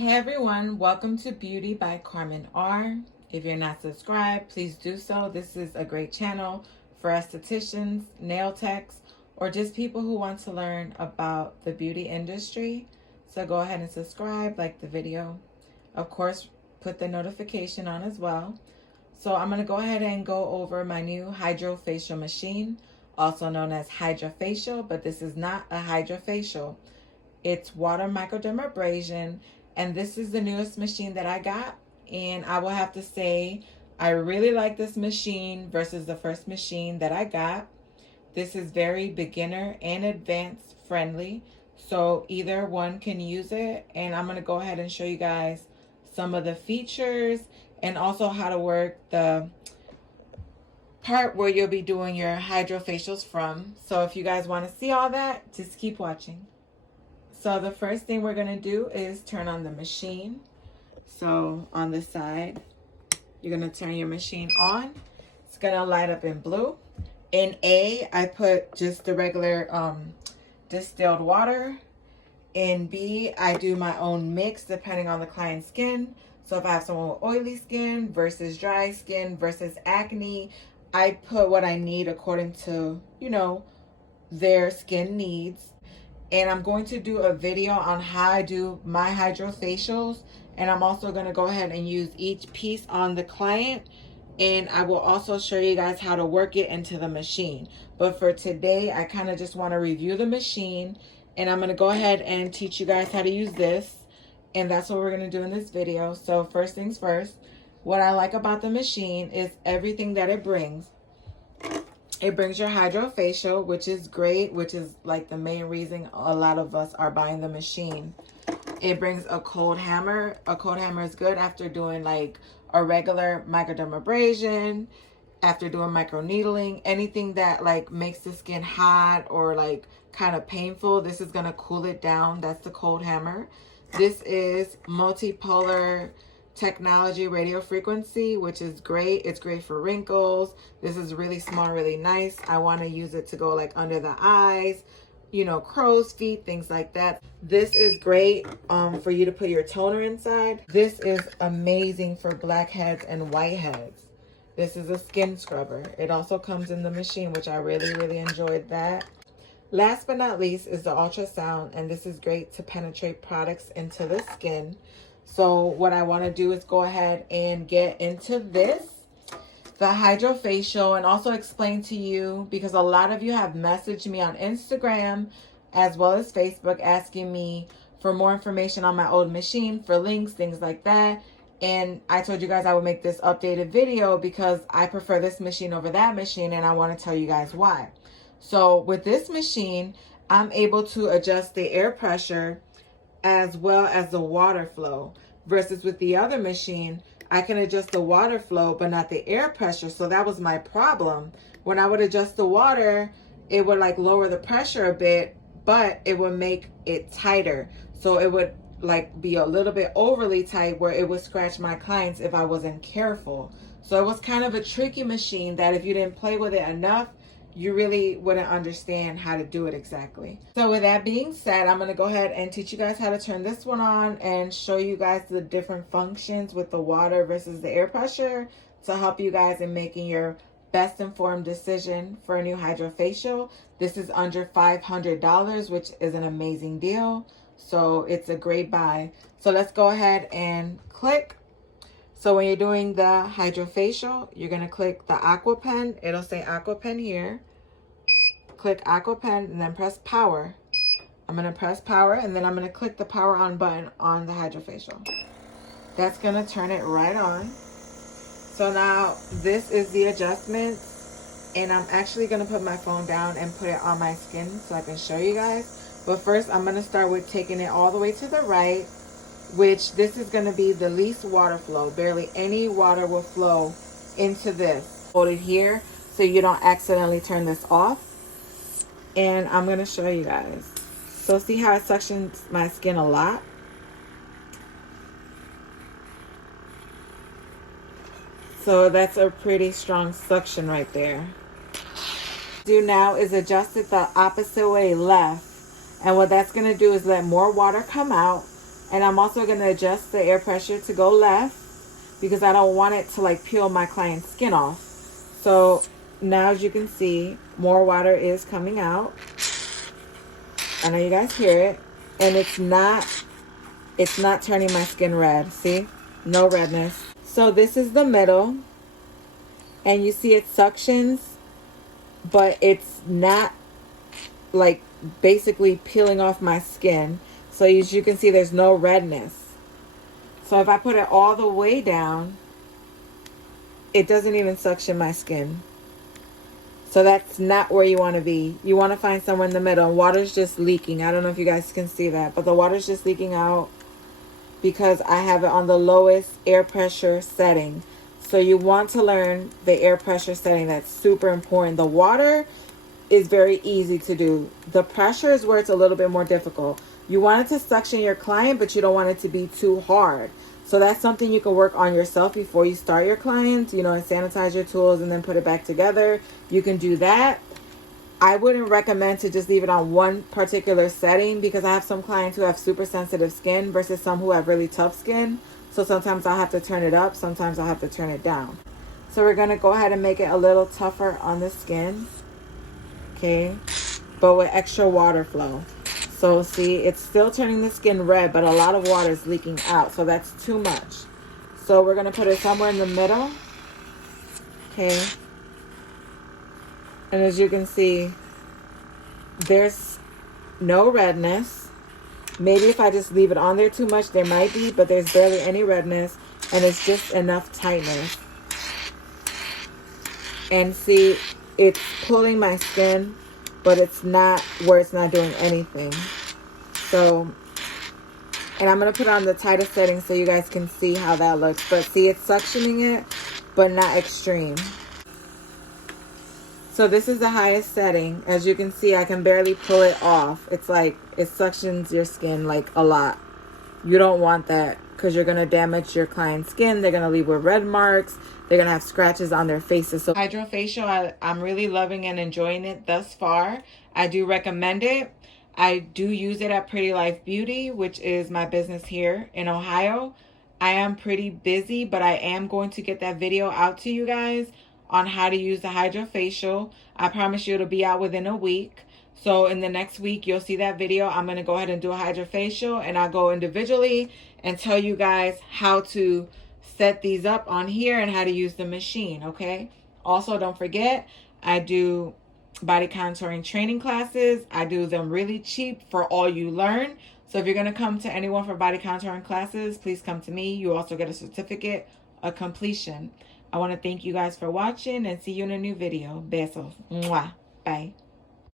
Hey everyone, welcome to Beauty by CarmenR. If you're not subscribed, please do so. This is a great channel for estheticians, nail techs, or just people who want to learn about the beauty industry. So go ahead and subscribe, like the video. Of course, put the notification on as well. So I'm going to go ahead and go over my new hydrofacial machine, also known as hydrofacial, but this is not a hydrofacial. It's water microdermabrasion, and this is the newest machine that I got. And I will have to say, I really like this machine versus the first machine that I got. This is very beginner and advanced friendly, so either one can use it. And I'm going to go ahead and show you guys some of the features and also how to work the part where you'll be doing your hydrofacials from. So if you guys want to see all that, just keep watching. So the first thing we're going to do is turn on the machine. So on the side, you're going to turn your machine on. It's going to light up in blue. In A, I put just the regular distilled water. In B, I do my own mix depending on the client's skin. So if I have someone with oily skin versus dry skin versus acne, I put what I need according to, their skin needs. And I'm going to do a video on how I do my hydrofacials. And I'm also going to go ahead and use each piece on the client. And I will also show you guys how to work it into the machine. But for today, I kind of just want to review the machine. And I'm going to go ahead and teach you guys how to use this. And that's what we're going to do in this video. So first things first, what I like about the machine is everything that it brings. It brings your hydrofacial, which is great, which is like the main reason a lot of us are buying the machine. It brings a cold hammer. A cold hammer is good after doing like a regular microdermabrasion, after doing microneedling, anything that like makes the skin hot or like kind of painful. This is going to cool it down. That's the cold hammer. This is multipolar technology radio frequency, which is great. It's great for wrinkles. This is really small, really nice. I want to use it to go like under the eyes, crow's feet, things like that. This is great for you to put your toner inside. This is amazing for blackheads and whiteheads. This is a skin scrubber. It also comes in the machine, which I really enjoyed that. Last but not least is the ultrasound, and this is great to penetrate products into the skin. So what I want to do is go ahead and get into this, the hydrofacial, and also explain to you, because a lot of you have messaged me on Instagram as well as Facebook asking me for more information on my old machine, for links, things like that. And I told you guys I would make this updated video because I prefer this machine over that machine, and I want to tell you guys why. So with this machine, I'm able to adjust the air pressure as well as the water flow, versus with the other machine, I can adjust the water flow but not the air pressure. So that was my problem. When I would adjust the water, it would like lower the pressure a bit, but it would make it tighter. So it would like be a little bit overly tight where it would scratch my clients if I wasn't careful. So it was kind of a tricky machine that if you didn't play with it enough, you really wouldn't understand how to do it exactly. So with that being said, I'm going to go ahead and teach you guys how to turn this one on and show you guys the different functions with the water versus the air pressure to help you guys in making your best informed decision for a new hydrofacial. This is under $500, which is an amazing deal. So it's a great buy. So let's go ahead and click. So when you're doing the hydrofacial, you're going to click the aqua pen. It'll say aqua pen here. Click aqua pen and then press power. I'm going to press power, and then I'm going to click the power on button on the hydrofacial. That's going to turn it right on. So now this is the adjustment, and I'm actually going to put my phone down and put it on my skin so I can show you guys. But first I'm going to start with taking it all the way to the right, which this is going to be the least water flow. Barely any water will flow into this. Hold it here so you don't accidentally turn this off. And I'm going to show you guys. So see how it suctions my skin a lot? So that's a pretty strong suction right there. Do now is adjust it the opposite way, left. And what that's going to do is let more water come out And I'm also going to adjust the air pressure to go left because I don't want it to like peel my client's skin off. So now, as you can see, more water is coming out. I know you guys hear it. And it's not turning my skin red. See? No redness. So this is the middle. And you see it suctions, but it's not like basically peeling off my skin. So as you can see, there's no redness. So if I put it all the way down, it doesn't even suction my skin. So that's not where you want to be. You want to find somewhere in the middle. Water's just leaking. I don't know if you guys can see that, but the water's just leaking out because I have it on the lowest air pressure setting. So you want to learn the air pressure setting. That's super important. The water is very easy to do. The pressure is where it's a little bit more difficult. You want it to suction your client, but you don't want it to be too hard. So that's something you can work on yourself before you start your client, you know, and sanitize your tools and then put it back together. You can do that. I wouldn't recommend to just leave it on one particular setting because I have some clients who have super sensitive skin versus some who have really tough skin. So sometimes I'll have to turn it up, sometimes I'll have to turn it down. So we're going to go ahead and make it a little tougher on the skin. Okay, but with extra water flow. So see, it's still turning the skin red, but a lot of water is leaking out. So that's too much. So we're going to put it somewhere in the middle. Okay. And as you can see, there's no redness. Maybe if I just leave it on there too much, there might be, but there's barely any redness. And it's just enough tightness. And see, it's pulling my skin, but it's not where it's not doing anything. So, and I'm going to put on the tightest setting so you guys can see how that looks. But see, it's suctioning it, but not extreme. So this is the highest setting. As you can see, I can barely pull it off. It's like it suctions your skin like a lot. You don't want that because you're going to damage your client's skin. They're going to leave with red marks. They're going to have scratches on their faces. So Hydrofacial, I'm really loving and enjoying it thus far. I do recommend it. I do use it at Pretty Life Beauty, which is my business here in Ohio. I am pretty busy, but I am going to get that video out to you guys on how to use the Hydrofacial. I promise you it'll be out within a week. So in the next week, you'll see that video. I'm going to go ahead and do a Hydrofacial, and I'll go individually and tell you guys how to set these up on here and how to use the machine, okay? Also, don't forget, I do body contouring training classes. I do them really cheap for all you learn. So if you're going to come to anyone for body contouring classes, please come to me. You also get a certificate of completion. I want to thank you guys for watching and see you in a new video. Besos. Mwah. Bye.